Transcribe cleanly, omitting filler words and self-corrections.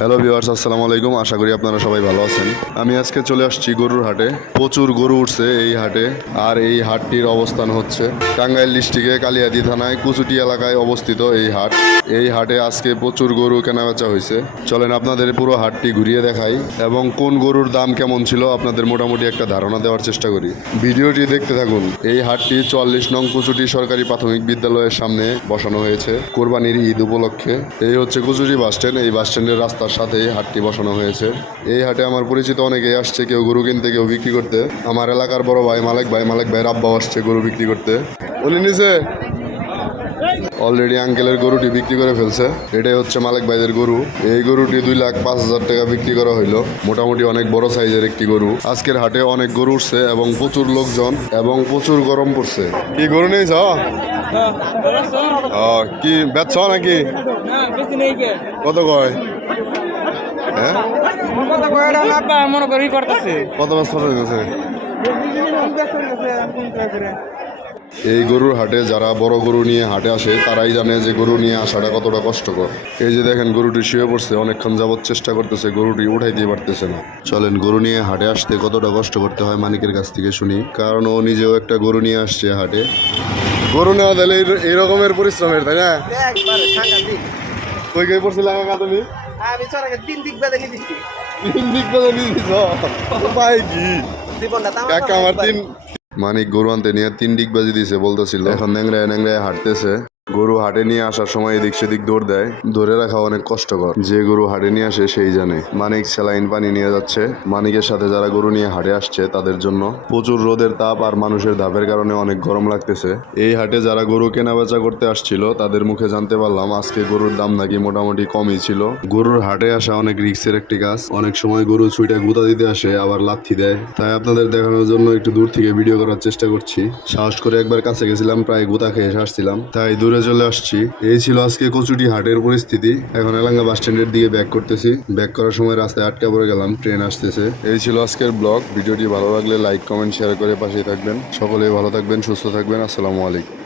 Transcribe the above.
Hello viewers, আসসালামু আলাইকুম। আশা করি আপনারা সবাই ভালো আছেন। আমি আজকে চলে আসছি গরুর হাটে। প্রচুর গরু উঠছে এই হাটে। আর এই হাটটির অবস্থান হচ্ছে টাঙ্গাইল ডিস্ট্রিক্টে কালিয়াদী থানায় কুচুটি এলাকায় অবস্থিত এই হাট। এই হাটে আজকে প্রচুর গরু কেনাবেচা হয়েছে। চলেন আপনাদের পুরো হাটটি ঘুরিয়ে দেখাই এবং কোন গরুর দাম কেমন ছিল আপনাদের মোটামুটি একটা ধারণা দেওয়ার চেষ্টা করি। ভিডিওটি দেখতে থাকুন। এই হাটটি 44 নং কুচুটি সরকারি প্রাথমিক বিদ্যালয়ের সামনে বসানো হয়েছে কোরবানির ঈদ উপলক্ষে। এই হচ্ছে কুচুটি বাস স্ট্যান্ড। এই বাস স্ট্যান্ডের রাস্তার সাথেই হাটটি বসানো হয়েছে। এই হাটে আমার পরিচিত অনেকেই আসছে, কেউ গরু কিনতে কেউ বিক্রি করতে। আমার এলাকার বড় ভাই মালেক ভাইয়ের আব্বাও আসছে গরু বিক্রি করতে। উনি নিচে অলরেডি আঙ্কেলের গরুটি বিক্রি করে ফেলছে। এটাই হচ্ছে মালেক ভাইদের গরু। এই গরুটি 2,05,000 টাকা বিক্রি করা হইলো। মোটামুটি অনেক বড় সাইজের একটি গরু। আজকের হাটে অনেক গরু উঠছে এবং প্রচুর লোকজন এবং প্রচুর গরম পড়ছে। কি গরু নিয়েছ? কি বেচছ নাকি? কত কয়? হ্যাঁ, কত ব্যস্ত হয়েছে? এই গরুর হাটে যারা বড় গরু নিয়ে হাটে আসে তারাই জানে যে গরু নিয়ে আসাটা কতটা কষ্টকর। এই যে দেখেন গরুটি শুয়ে পড়ছে, অনেকক্ষণ যাবত চেষ্টা করতেছে, গরুটি উঠাইতে পারতেছে না। চলেন গরু নিয়ে হাটে আসতে কতটা কষ্ট করতে হয় মানিকের কাছ থেকে শুনি, কারণ ও নিজেও একটা গরু নিয়ে আসছে হাটে। গরু নেওয়া দিলে এই রকমের পরিশ্রমের, তাই না? কই কই পড়ছিল কাকা তুমি? আমি চড়াকে 3 দিক বেঁধে নিয়ে দিচ্ছি। 3 দিক বেঁধে নিয়ে দিছ? ভাই কি জীবনটা তো কাকা আমার মানিক গরু আনতে নিয়ে 3 দিক বাজি দিছে বলতেছিল। এখন ন্যাংরায় ন্যাংরায় হাঁটতেছে। গরু হাটে নিয়ে আসার সময় এদিক সেদিক দৌড় দেয়, ধরে রাখা অনেক কষ্টকর। যে গরু হাটে নিয়ে আসে সেই জানে। মানিক স্যালাইন পানি নিয়ে যাচ্ছে। মানিকের সাথে যারা গরু নিয়ে হাটে আসছে তাদের জন্য প্রচুর রোদের তাপ আর মানুষের ধাপের কারণে অনেক গরম লাগতেছে। এই হাটে যারা গরু কেনা বেচা করতে আসছিল তাদের মুখে জানতে পারলাম আজকে গরুর দাম নাকি মোটামুটি কমই ছিল। গরুর হাটে আসা অনেক রিস্কের একটি কাজ। অনেক সময় গরু ছুইটা গুঁতা দিতে আসে, আবার লাথি দেয়। তাই আপনাদের দেখানোর জন্য একটু দূর থেকে ভিডিও করার চেষ্টা করছি। সাহস করে একবার কাছে গেছিলাম, প্রায় গুঁতা খেয়ে আসছিলাম, তাই দূরে চলে আসছি। এই ছিল আজকে কচুটি হাটের পরিস্থিতি। এখন এলাঙ্গা বাস স্ট্যান্ডের দিকে ব্যাক করতেছি। ব্যাক করার সময় রাস্তায় আটকা পড়ে গেলাম, ট্রেন আসতেছে। এই ছিল আজকের ব্লগ। ভিডিওটি ভালো লাগলে লাইক কমেন্ট শেয়ার করে পাশে থাকবেন। সকলেই ভালো থাকবেন, সুস্থ থাকবেন। আসসালামু আলাইকুম।